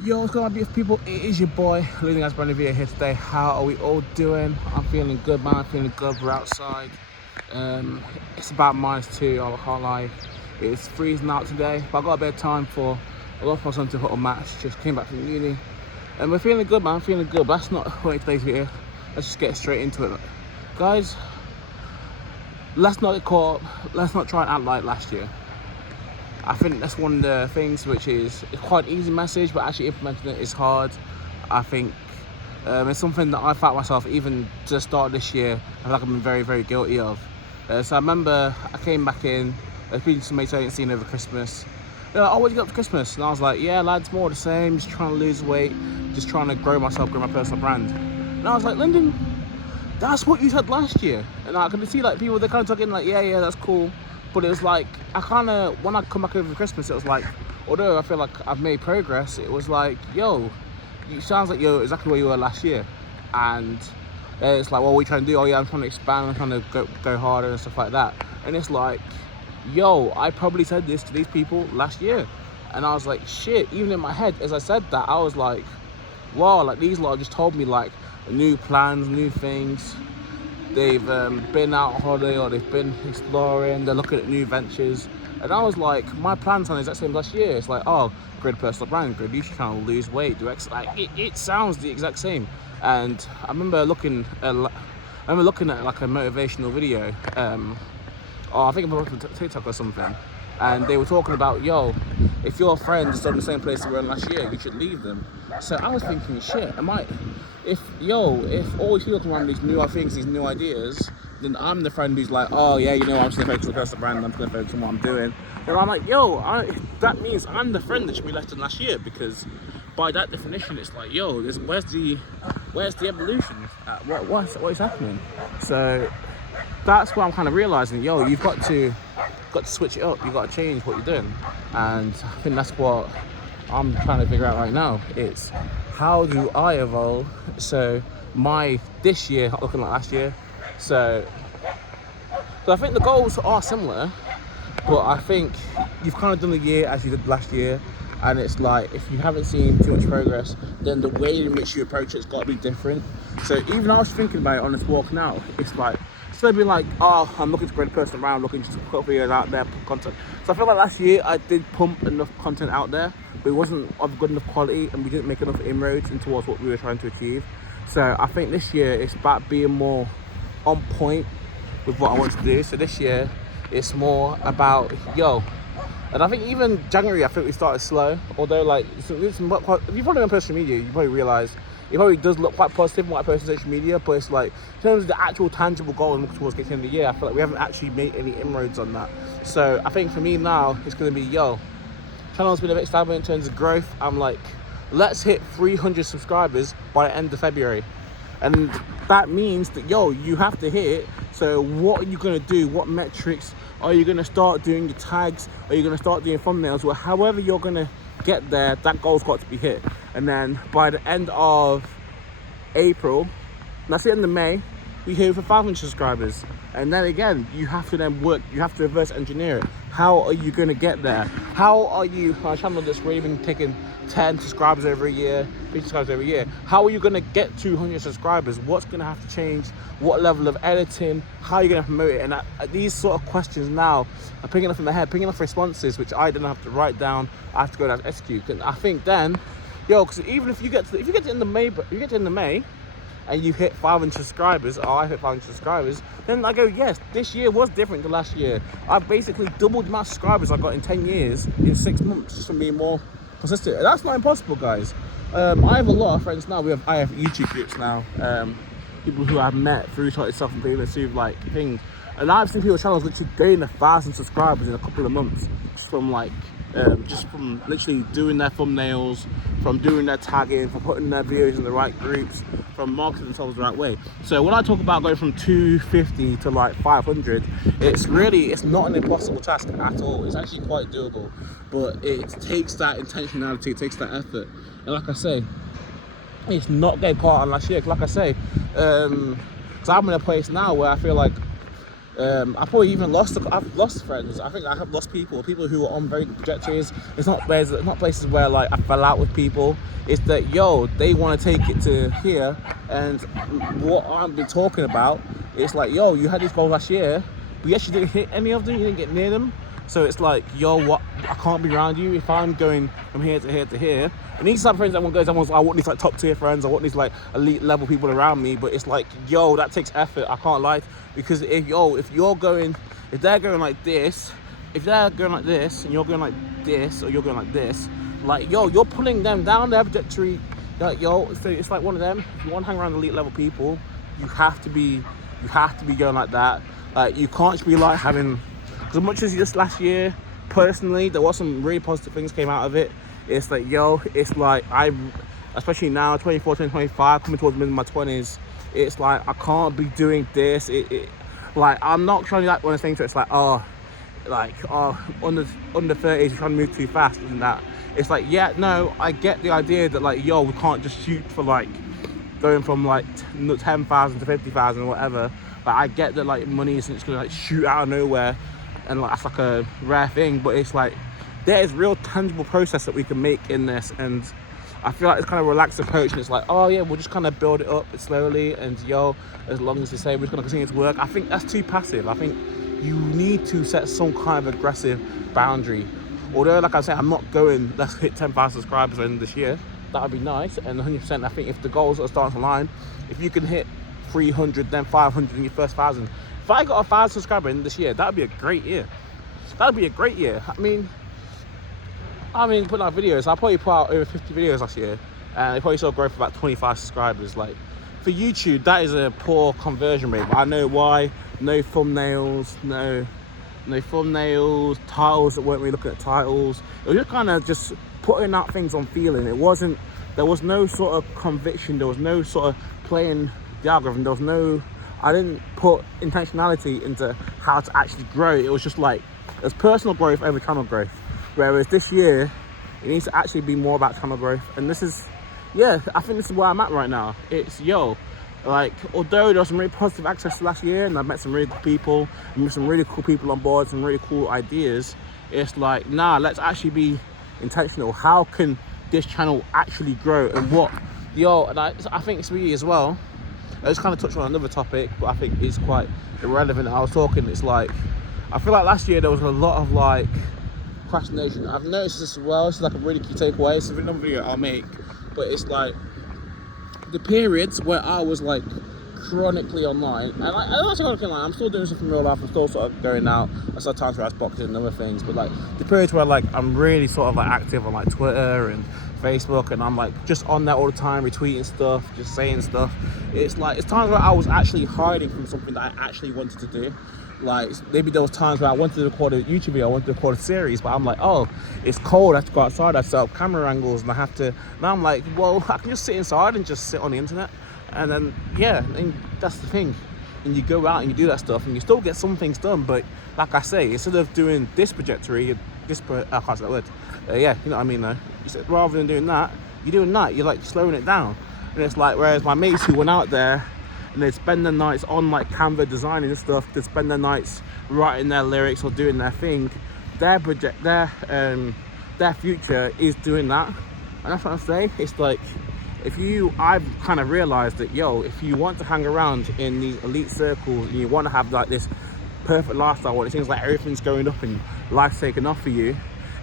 Yo, what's going on, beautiful people? It is your boy, Losing As Brand New Video here today. How are we all doing? I'm feeling good, man. I'm feeling good. We're outside. It's about -2, I can't lie. It's freezing out today, but I got a bit of time for a lot for something to hit a match. Just came back from uni. And we're feeling good, man. I'm feeling good. But that's not what today's video. Let's just get straight into it. Guys, let's not get caught. Let's not try and act like last year. I think that's one of the things which is quite an easy message, but actually implementing it is hard. I think it's something that I found myself, even to the start of this year, I feel like I've been very, very guilty of. So I remember I came back in, there's been some mates I hadn't seen over Christmas. They're like, oh, what did you get up to Christmas? And I was like, yeah, lads, more of the same, just trying to lose weight, just trying to grow myself, grow my personal brand. And I was like, Lyndon, that's what you said last year. And I could see like people, they're kind of talking like, yeah, that's cool. But it was like, when I come back over Christmas, it was like, although I feel like I've made progress, it was like, yo, it sounds like you're exactly where you were last year. And it's like, well, what are you trying to do? Oh yeah, I'm trying to expand, I'm trying to go harder and stuff like that. And it's like, yo, I probably said this to these people last year. And I was like, shit, even in my head, as I said that, I was like, wow, like these lot just told me like new plans, new things. They've been out on holiday or they've been exploring, they're looking at new ventures. And I was like, my plans are the exact same last year. It's like, oh, great personal brand, great you should trying to lose weight, it sounds the exact same. And I remember looking at like a motivational video, or I think it was on TikTok or something, and they were talking about, yo, if your friends are still in the same place you were in last year, you should leave them. So I was thinking, shit, if all these people come around with these new things, these new ideas, then I'm the friend who's like, oh yeah, I'm just gonna focus on the personal brand, I'm just gonna focus on what I'm doing. Then I'm like, that means I'm the friend that should be left in last year, because by that definition, it's like, yo, where's the evolution? What is happening? So that's what I'm kind of realizing. Yo, you've got to switch it up. You've got to change what you're doing, and I think that's what I'm trying to figure out right now. It's how do I evolve? So this year looking like last year. So I think the goals are similar, but I think you've kind of done the year as you did last year. And it's like, if you haven't seen too much progress, then the way in which you approach it's got to be different. So even I was thinking about it on this walk now, it's like, instead of being like, oh, I'm looking to grow the person around, looking to put videos out there, put content. So I feel like last year I did pump enough content out there, but it wasn't of good enough quality and we didn't make enough inroads towards what we were trying to achieve. So I think this year it's about being more on point with what I want to do. So this year it's more about, yo, and I think even January, I think we started slow. Although, like, if you follow me on social media, you probably realise it probably does look quite positive when I post on social media. But it's like, in terms of the actual tangible goal and looking towards getting in the year, I feel like we haven't actually made any inroads on that. So I think for me now, it's going to be, yo, channel's been a bit stagnant in terms of growth. I'm like, let's hit 300 subscribers by the end of February. And that means that, yo, you have to hit it. So what are you going to do? What metrics? Are you going to start doing your tags? Are you going to start doing thumbnails? Well, however you're going to get there, that goal's got to be hit. And then by the end of April, that's the end of May, we hit for 500 subscribers. And then again, you have to then work, you have to reverse engineer it. How are you going to get there? How are you, my channel that's raving, taking 10 subscribers every year, 50 subscribers every year. How are you going to get 200 subscribers? What's going to have to change? What level of editing? How are you going to promote it? And these sort of questions now are picking up in my head, picking up responses, which I don't have to write down. I have to go down and execute. And I think then, yo, because even if you get to the end of May, and you hit 500 subscribers, or I hit 500 subscribers, then I go, yes, this year was different to last year. I've basically doubled my subscribers I got in 10 years in 6 months, just from being more consistent. And that's not impossible, guys. I have a lot of friends now. I have YouTube groups now. People who I've met through self-improvement, through like things. And I've seen people's channels literally gain 1,000 subscribers in a couple of months, just from literally doing their thumbnails, from doing their tagging, from putting their videos in the right groups, from marketing themselves the right way. So when I talk about going from 250 to like 500, it's not an impossible task at all. It's actually quite doable, but it takes that intentionality, it takes that effort. And like I say, it's not getting caught on last year. Like I say, because I'm in a place now where I feel like I've lost friends. I think I have lost people who are on very good trajectories. It's not places where like I fell out with people. It's that, yo, they want to take it to here, and what I've been talking about, it's like, yo, you had these goals last year, but you actually didn't hit any of them, you didn't get near them. So it's like, yo, what? I can't be around you if I'm going from here to here to here. And these type of friends, I want these like top tier friends, I want these like elite level people around me. But it's like, yo, that takes effort. I can't lie, because if they're going like this, if they're going like this, and you're going like this, or you're going like this, like, yo, you're pulling them down their trajectory. Like, yo, so it's like one of them. If you want to hang around elite level people, you have to be going like that. Like, you can't just be like having. As much as just last year, personally, there was some really positive things came out of it. It's like, yo, it's like especially now, 24, 25, coming towards the middle of my 20s, it's like I can't be doing this. Like, I'm not trying to like one of the things where it's like, under 30s, you're trying to move too fast and that. It's like, yeah, no, I get the idea that like, yo, we can't just shoot for like going from like 10,000 to 50,000 or whatever. But I get that like money isn't just gonna like shoot out of nowhere. And like, that's like a rare thing, but it's like there is real tangible process that we can make in this, and I feel like it's kind of a relaxed approach, and it's like, oh yeah, we'll just kind of build it up slowly, and yo, as long as they say we're just gonna continue to work. I think that's too passive. I think you need to set some kind of aggressive boundary. Although, like I said, I'm not going, let's hit 10,000 subscribers at the end of this year. That would be nice, and 100%. I think if the goals are starting to align, if you can hit 300, then 500 in your first 1,000. If I got 1,000 subscribers in this year, that'd be a great year. That'd be a great year. I mean, putting out videos, I probably put out over 50 videos last year, and they probably saw growth of about 25 subscribers. Like, for YouTube, that is a poor conversion rate, but I know why. No thumbnails, titles that weren't really looking at titles. It was just kind of just putting out things on feeling. There was no sort of conviction, there was no sort of playing the algorithm, I didn't put intentionality into how to actually grow. It was just like, it was personal growth over channel growth. Whereas this year, it needs to actually be more about channel growth. And this is, yeah, I think this is where I'm at right now. It's, yo, like, although there was some really positive access last year, and I met some really cool people, and met some really cool people on board, some really cool ideas, it's like, nah, let's actually be intentional. How can this channel actually grow? And what, yo, and I think it's really as well, I just kind of touched on another topic, but I think it's quite irrelevant. I was talking, it's like, I feel like last year there was a lot of like procrastination. I've noticed this as well. It's like a really key takeaway. It's another video I'll make, but it's like the periods where I was like chronically online, and like, I'm not chronically online, I'm still doing stuff in real life, I'm still sort of going out, I still time for boxing and other things, but like the periods where like I'm really sort of like active on like Twitter and Facebook, and I'm like just on there all the time, retweeting stuff, just saying stuff, it's like, it's times where I was actually hiding from something that I actually wanted to do. Like, maybe there was times where I wanted to record a YouTube video, I wanted to record a series, but I'm like, oh, it's cold, I have to go outside, I set up camera angles, and I have to, now I'm like, well, I can just sit inside and just sit on the internet. And then, yeah, and that's the thing. And you go out and you do that stuff, and you still get some things done, but like I say, instead of doing this trajectory, I can't say that word, yeah, you know what I mean though, you said, rather than doing that, you're doing that, you're like slowing it down. And it's like, whereas my mates who went out there and they'd spend their nights on like Canva designing and stuff, they'd spend their nights writing their lyrics or doing their thing, their future is doing that. And that's what I'm saying. It's like, I've kind of realized that, yo, if you want to hang around in these elite circles and you want to have like this perfect lifestyle where it seems like everything's going up and life's taking off for you,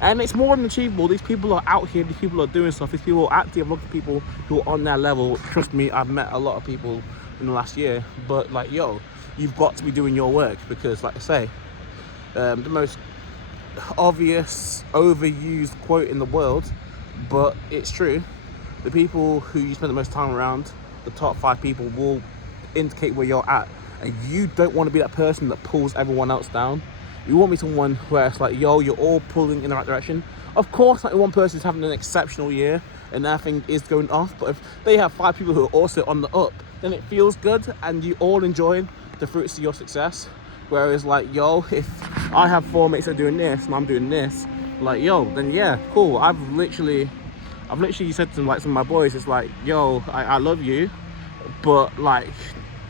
and it's more than achievable. These people are out here, these people are doing stuff, these people are active. Look at people who are on their level. Trust me, I've met a lot of people in the last year, but like, yo, you've got to be doing your work, because like I say, the most obvious overused quote in the world, but it's true, the people who you spend the most time around, the top 5 people, will indicate where you're at. And you don't want to be that person that pulls everyone else down. You want to be someone where it's like, yo, you're all pulling in the right direction. Of course, like, one person's having an exceptional year and their thing is going off, but if they have 5 people who are also on the up, then it feels good and you all enjoy the fruits of your success. Whereas like, yo, if I have 4 mates that are doing this and I'm doing this, like, yo, then yeah, cool. I've literally said to like some of my boys, it's like, yo, I love you, but like,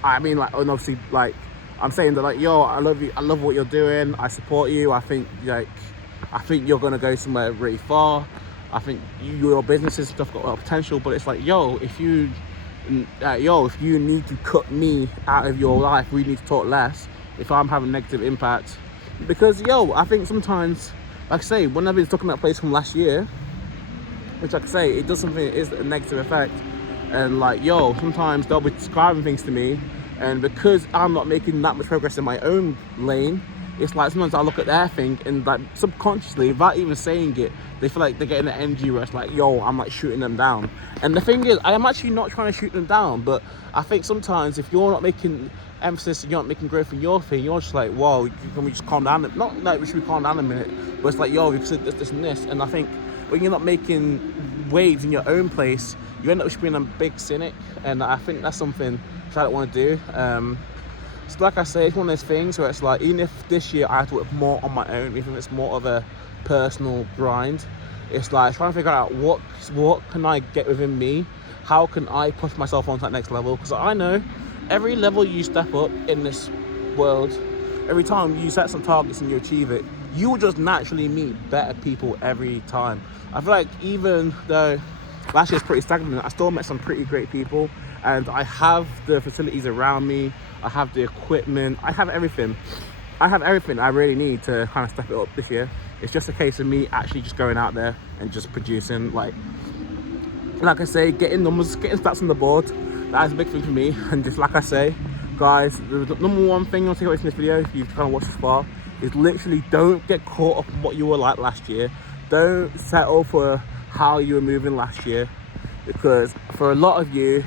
I mean, like, and obviously, like, I'm saying that like, yo, I love you, I love what you're doing, I support you, I think you're gonna go somewhere really far. I think your businesses stuff got a lot of potential, but it's like, yo, if you need to cut me out of your life, we need to talk less if I'm having a negative impact. Because, yo, I think sometimes, like I say, when I've been stuck in that place from last year, which like I say, it does something, it is a negative effect. And like, yo, sometimes they'll be describing things to me, and because I'm not making that much progress in my own lane, it's like sometimes I look at their thing and like subconsciously, without even saying it, they feel like they're getting an energy rush, like, yo, I'm like shooting them down. And the thing is, I am actually not trying to shoot them down, but I think sometimes if you're not making emphasis and you're not making growth in your thing, you're just like, whoa, can we just calm down? Not like we should calm down a minute, but it's like, yo, we've said this and this. And I think when you're not making waves in your own place, you end up just being a big cynic. And I think that's something I don't want to do. So like I say, it's one of those things where it's like, even if this year I have to work more on my own, even if it's more of a personal grind, it's like trying to figure out what can I get within me, how can I push myself on to that next level. Because I know every level you step up in this world, every time you set some targets and you achieve it, you will just naturally meet better people every time. I feel like even though last year's pretty stagnant, I still met some pretty great people, and I have the facilities around me, I have the equipment, I have everything. I have everything I really need to kind of step it up this year. It's just a case of me actually just going out there and just producing, like I say, getting numbers, getting stats on the board. That is a big thing for me. And just like I say, guys, the number one thing I'll take away from this video, if you've kind of watched this far, is literally don't get caught up in what you were like last year. Don't settle for how you were moving last year, because for a lot of you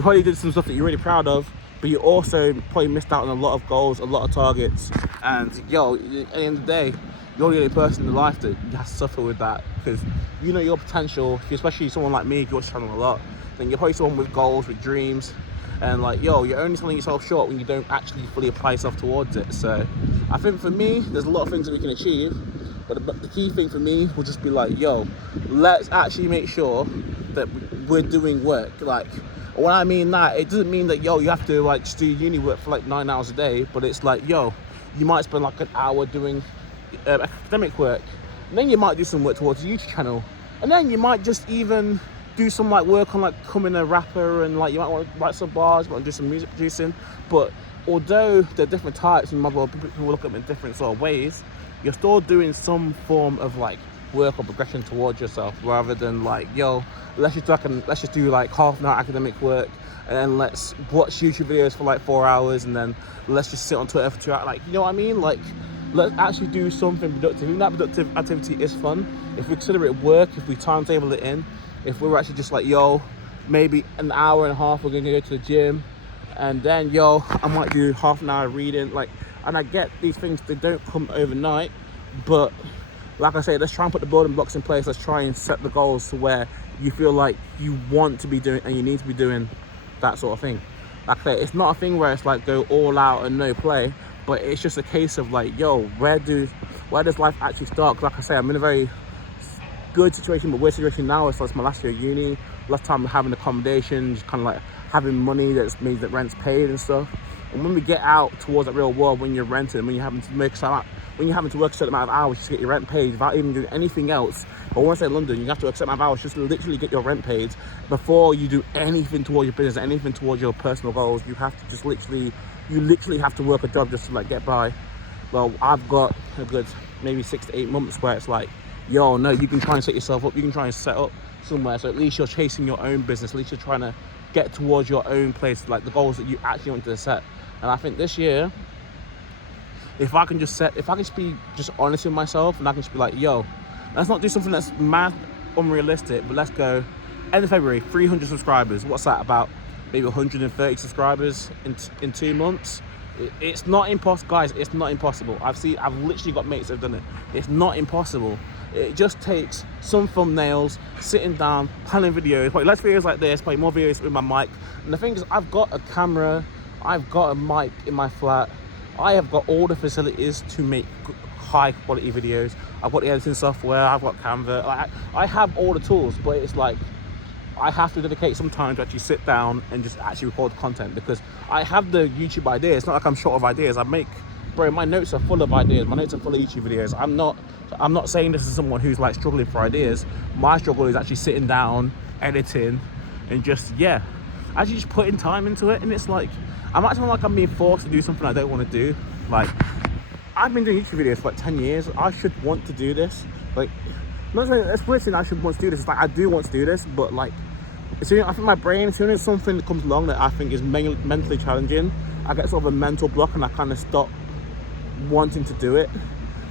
probably did some stuff that you're really proud of, but you also probably missed out on a lot of goals, a lot of targets. And yo, at the end of the day, you're the only person in life that has to suffer with that, because you know your potential. Especially someone like me, if you watch the channel a lot, then you're probably someone with goals, with dreams, and like, yo, you're only selling yourself short when you don't actually fully apply yourself towards it. So I think for me, there's a lot of things that we can achieve, but the key thing for me will just be like, yo, let's actually make sure that we're doing work. Like, when I mean that, it doesn't mean that, yo, you have to like just do uni work for like 9 hours a day, but it's like, yo, you might spend like an hour doing academic work, and then you might do some work towards a YouTube channel, and then you might just even do some like work on like becoming a rapper, and like you might want to write some bars, you want to do some music producing. But although they're different types and people look at them in different sort of ways, you're still doing some form of like work or progression towards yourself, rather than like, yo, let's just do like half an hour academic work, and then let's watch YouTube videos for like 4 hours, and then let's just sit on Twitter for 2 hours. Like, you know what I mean? Like, let's actually do something productive. Even that productive activity is fun, if we consider it work, if we timetable it in, if we're actually just like, yo, maybe an hour and a half we're gonna go to the gym, and then, yo, I might do half an hour reading. Like, and I get these things, they don't come overnight, but like I say, let's try and put the building blocks in place. Let's try and set the goals to where you feel like you want to be doing and you need to be doing that sort of thing. Like I say, it's not a thing where it's like go all out and no play, but it's just a case of like, yo, where does life actually start? 'Cause like I say, I'm in a very good situation, but weird situation now. It's like my last year of uni, last time having accommodation, just kind of like having money that means that rent's paid and stuff. And when we get out towards that real world, when you're renting, when you're having to work a certain amount of hours just to get your rent paid without even doing anything else. But when I say London, you have to work a certain amount of hours just to literally get your rent paid before you do anything towards your business, anything towards your personal goals. You have to just literally have to work a job just to like get by. Well, I've got a good maybe 6 to 8 months where it's like, yo, no, you can try and set yourself up, you can try and set up somewhere, so at least you're chasing your own business, at least you're trying to get towards your own place, like the goals that you actually want to set. And I think this year, if I can just be just honest with myself, and I can just be like, yo, let's not do something that's mad unrealistic, but let's go end of February, 300 subscribers. What's that, about maybe 130 subscribers in 2 months? It's not impossible, guys. It's not impossible. I've literally got mates that have done it. It's not impossible. It just takes some thumbnails, sitting down, planning videos, probably less videos like this, probably more videos with my mic. And the thing is, I've got a camera, I've got a mic in my flat, I have got all the facilities to make high quality videos. I've got the editing software, I've got Canva, I have all the tools, but it's like, I have to dedicate some time to actually sit down and just actually record content, because I have the YouTube idea. It's not like I'm short of ideas. Bro, my notes are full of ideas. My notes are full of YouTube videos. I'm not saying this as someone who's like struggling for ideas. My struggle is actually sitting down, editing, and just, yeah, actually just putting time into it. And it's like, I'm actually like I'm being forced to do something I don't want to do. Like, I've been doing YouTube videos for like 10 years. I should want to do this. Like, I'm not saying it's weird saying I should want to do this. It's like, I do want to do this, but like, I think my brain, as soon as something that comes along that I think is mentally challenging, I get sort of a mental block and I kind of stop wanting to do it,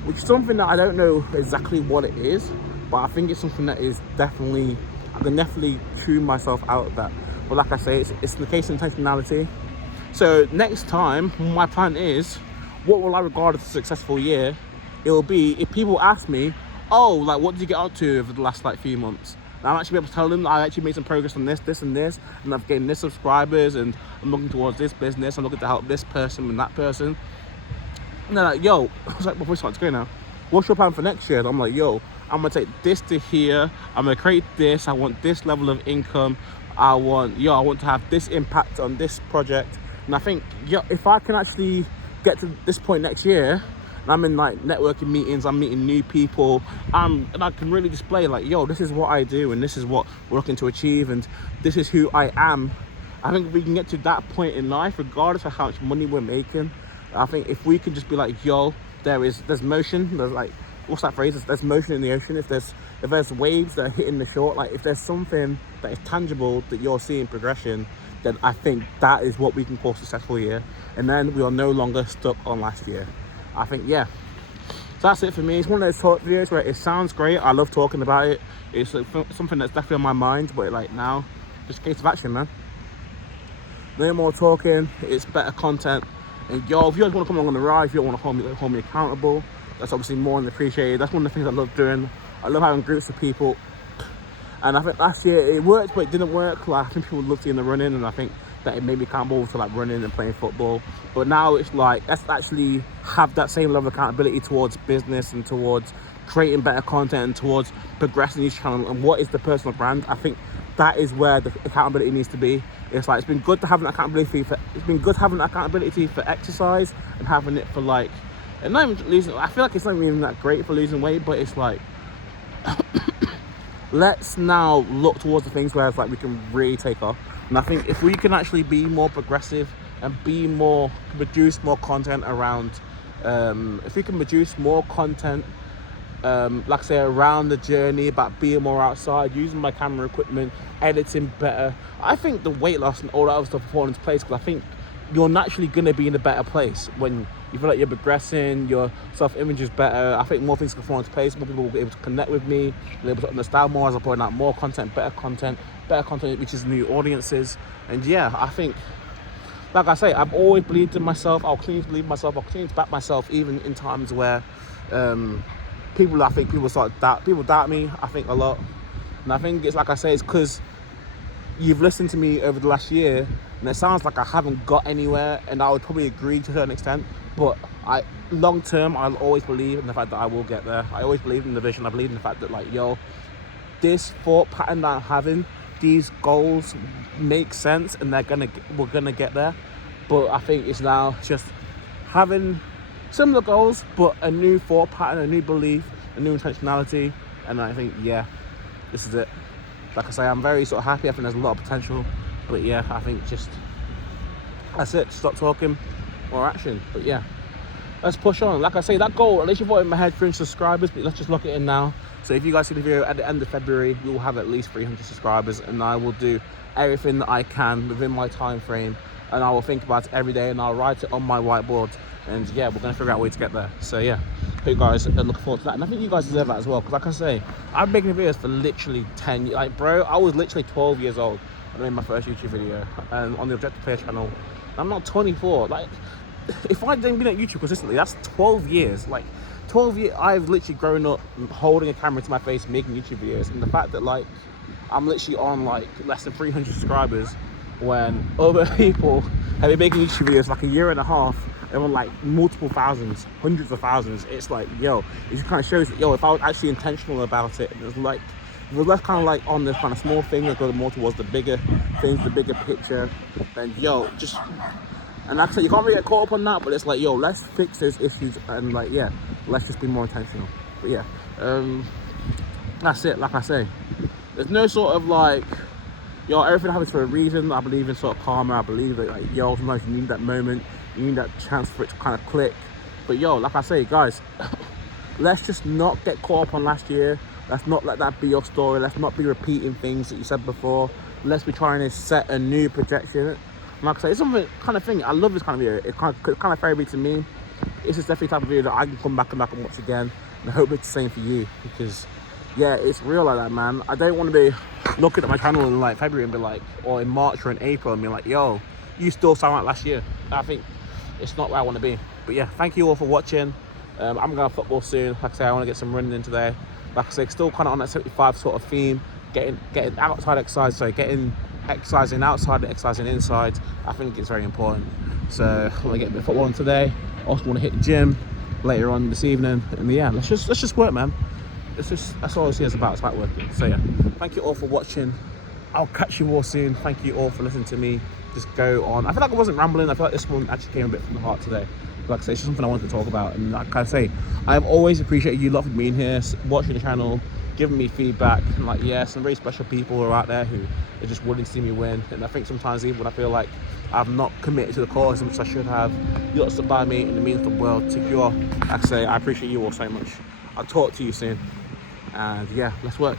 which is something that I don't know exactly what it is, but I think it's something that is definitely, I can definitely tune myself out of that. But like I say, it's the case of intentionality. So next time, my plan is, what will I regard as a successful year? It will be if people ask me, oh, like, what did you get up to over the last like few months? And I'll actually be able to tell them that I actually made some progress on this, and this, and I've gained this subscribers, and I'm looking towards this business, I'm looking to help this person and that person. And they're like, yo, I was like, my voice starts going now. What's your plan for next year? And I'm like, yo, I'm gonna take this to here. I'm gonna create this. I want this level of income. I want to have this impact on this project. And I think, yo, if I can actually get to this point next year, and I'm in like networking meetings, I'm meeting new people, and I can really display like, yo, this is what I do, and this is what we're looking to achieve, and this is who I am. I think if we can get to that point in life, regardless of how much money we're making, I think if we can just be like, yo, there's motion, there's like, what's that phrase? There's motion in the ocean. If there's waves that are hitting the shore, like if there's something that is tangible that you're seeing progression, then I think that is what we can call a successful year. And then we are no longer stuck on last year. I think, yeah. So that's it for me. It's one of those talk videos where it sounds great. I love talking about it. It's something that's definitely on my mind, but like now, just a case of action, man. No more talking. It's better content. And yo, if you guys want to come along on the ride, if you don't want to hold me accountable, that's obviously more than appreciated. That's one of the things I love doing. I love having groups of people. And I think last year it worked, but it didn't work. Like, I think people loved seeing the running, and I think that it made me accountable to like running and playing football. But now it's like, let's actually have that same level of accountability towards business and towards creating better content and towards progressing each channel. And what is the personal brand? I think that is where the accountability needs to be. It's like, it's been good to have an accountability for exercise, and having it for like, and not even losing. I feel like it's not even that great for losing weight, but it's like, let's now look towards the things where it's like we can really take off. And I think if we can actually be more progressive and produce more content around, if we can produce more content, like I say, around the journey, about being more outside, using my camera equipment, editing better, I think the weight loss and all that other stuff will fall into place, because I think you're naturally going to be in a better place when you feel like you're progressing, your self-image is better. I think more things can fall into place, more people will be able to connect with me, be able to understand more as I point out more content, better content which is new audiences. And yeah, I think, like I say, I've always believed in myself. I'll continue to believe in myself. I'll continue to back myself, even in times where people doubt me, I think, a lot. And I think it's like I say, it's because you've listened to me over the last year, and it sounds like I haven't got anywhere, and I would probably agree to a certain extent, but long term, I'll always believe in the fact that I will get there. I always believe in the vision. I believe in the fact that, like, yo, this thought pattern that I'm having, these goals make sense, and we're gonna get there. But I think it's now just having similar goals, but a new thought pattern, a new belief, a new intentionality. And I think, yeah, this is it. Like I say, I'm very sort of happy. I think there's a lot of potential. But yeah, I think just, that's it. Stop talking, more action. But yeah, let's push on. Like I say, that goal, at least you've got in my head 300 subscribers, but let's just lock it in now. So if you guys see the video at the end of February, we will have at least 300 subscribers, and I will do everything that I can within my time frame, and I will think about it every day, and I'll write it on my whiteboard. And yeah, we're going to figure out a way to get there. So yeah, hope you guys are looking forward to that. And I think you guys deserve that as well, because like I say, I've been making videos for literally 10 years. Like, bro, I was literally 12 years old when I made my first YouTube video, and on the Objective Player channel. I'm not 24. Like, if I didn't be at YouTube consistently, that's 12 years. Like, 12 years, I've literally grown up holding a camera to my face, making YouTube videos. And the fact that, like, I'm literally on, like, less than 300 subscribers, when other people have been making YouTube videos like a year and a half, and on, like, multiple thousands, hundreds of thousands. It's like, yo, it just kind of shows that, yo, if I was actually intentional about it, and it was like, If we're less kind of like on this kind of small thing and go more towards the bigger things, the bigger picture, then yo, just, and like I said, you can't really get caught up on that, but it's like, yo, let's fix those issues and like, yeah, let's just be more intentional. But yeah, that's it. Like I say, there's no sort of like, yo, everything happens for a reason. I believe in sort of karma. I believe that like, yo, sometimes you need that moment, you need that chance for it to kind of click. But yo, like I say, guys, let's just not get caught up on last year. Let's not let that be your story. Let's not be repeating things that you said before. Let's be trying to set a new projection. And like I say, it's something kind of thing. I love this kind of video. It kind of favorite to me. It's just definitely the type of video that I can come back and watch again. And I hope it's the same for you, because yeah, it's real like that, man. I don't want to be looking at my channel in like February and be like, or in March or in April and be like, yo, you still sound like last year. I think it's not where I want to be. But yeah, thank you all for watching. I'm going to football soon. Like I say, I want to get some running in today. Like I say, still kind of on that 75 sort of theme. Getting outside exercise, so getting exercising outside, exercising inside. I think it's very important. So I want to get a bit of football in today. Also want to hit the gym later on this evening. And yeah, let's just work, man. That's all this is about. It's about working. So yeah, thank you all for watching. I'll catch you all soon. Thank you all for listening to me just go on. I feel like I wasn't rambling. I feel like this one actually came a bit from the heart today. Like I say, it's just something I wanted to talk about. And like I say, I've always appreciated you lot for being here, watching the channel, giving me feedback. And like, yeah, some very special people are out there who are just willing to see me win. And I think sometimes even when I feel like I've not committed to the cause as much as I should have, you lot stood by me and it means the world to you all. Like I say, I appreciate you all so much. I'll talk to you soon. And yeah, let's work.